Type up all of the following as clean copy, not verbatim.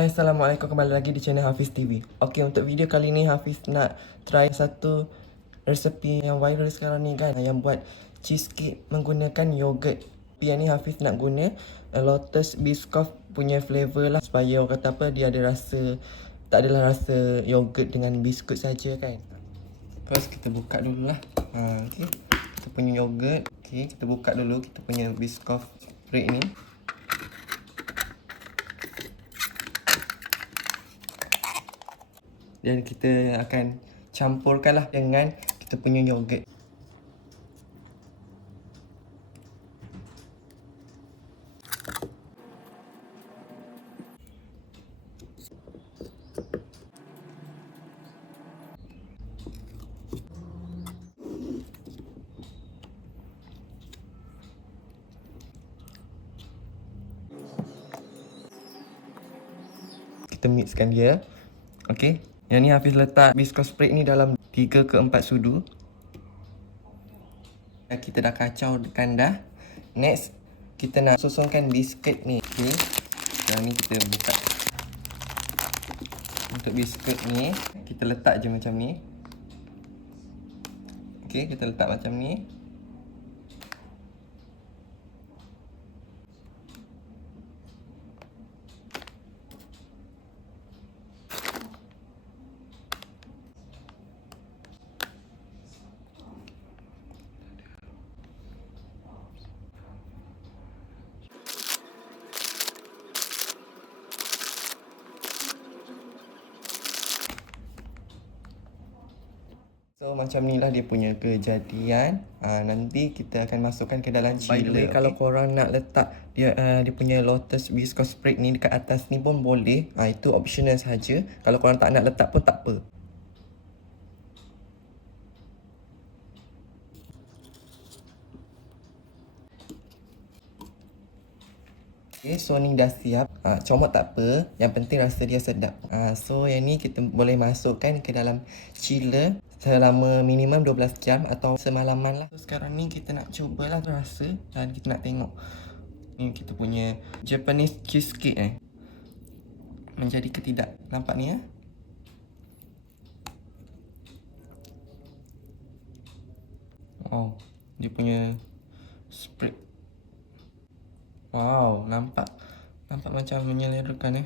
Hai, Assalamualaikum, kembali lagi di channel Hafiz TV. Okey, untuk video kali ni Hafiz nak try satu resepi yang viral sekarang ni kan, yang buat cheesecake menggunakan yogurt. Tapi yang ni Hafiz nak guna Lotus Biscoff punya flavor lah, supaya orang kata apa, dia ada rasa, tak adalah rasa yogurt dengan biskut saja kan. First kita buka dulu lah. Okey, kita punya yogurt. Okey, kita buka dulu kita punya Biscoff spread ni. Dan kita akan campurkanlah dengan kita punya yogurt. Kita mixkan dia. Okey. Yang ni Hafiz letak Biscoff spread ni dalam 3 ke 4 sudu. Kita dah kacaukan dah. Next, kita nak susunkan biskut ni. Okey. Yang ni kita buka. Untuk biskut ni, kita letak je macam ni. Okey, kita letak macam ni. So macam ni lah dia punya kejadian. Nanti kita akan masukkan ke dalam chiller. By the way, kalau korang nak letak dia punya Lotus Biscoff spread ni dekat atas ni pun boleh. Itu optional saja. Kalau korang tak nak letak pun tak apa. Okay, so ni dah siap. Comot tak apa. Yang penting rasa dia sedap. So yang ni kita boleh masukkan ke dalam chiller selama minimum 12 jam atau semalaman lah. So sekarang ni kita nak cubalah rasa dan kita nak tengok ni kita punya Japanese cheesecake menjadi ke tidak. Nampak ni ya. Wow, dia punya spread. Wow, nampak macam menyelerakan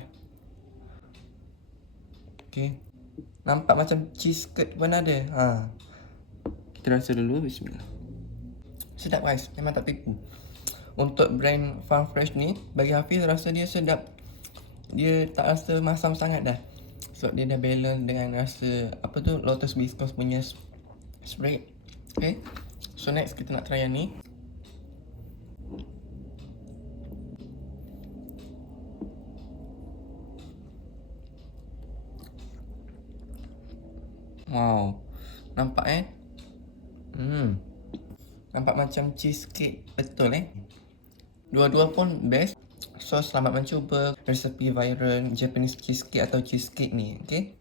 Okey. Nampak macam cheesecake pun ada. Kita rasa dulu, bismillah. Sedap guys, memang tak tipu. Untuk brand Farm Fresh ni, bagi Hafiz rasa dia sedap. Dia tak rasa masam sangat dah. Sebab dia dah balance dengan rasa apa tu, Lotus Biscoff punya spread. Okay. So next kita nak try yang ni. Wow, nampak nampak macam cheesecake betul Dua-dua pun best. So selamat mencuba resepi viral Japanese cheesecake atau cheesecake ni. Okay.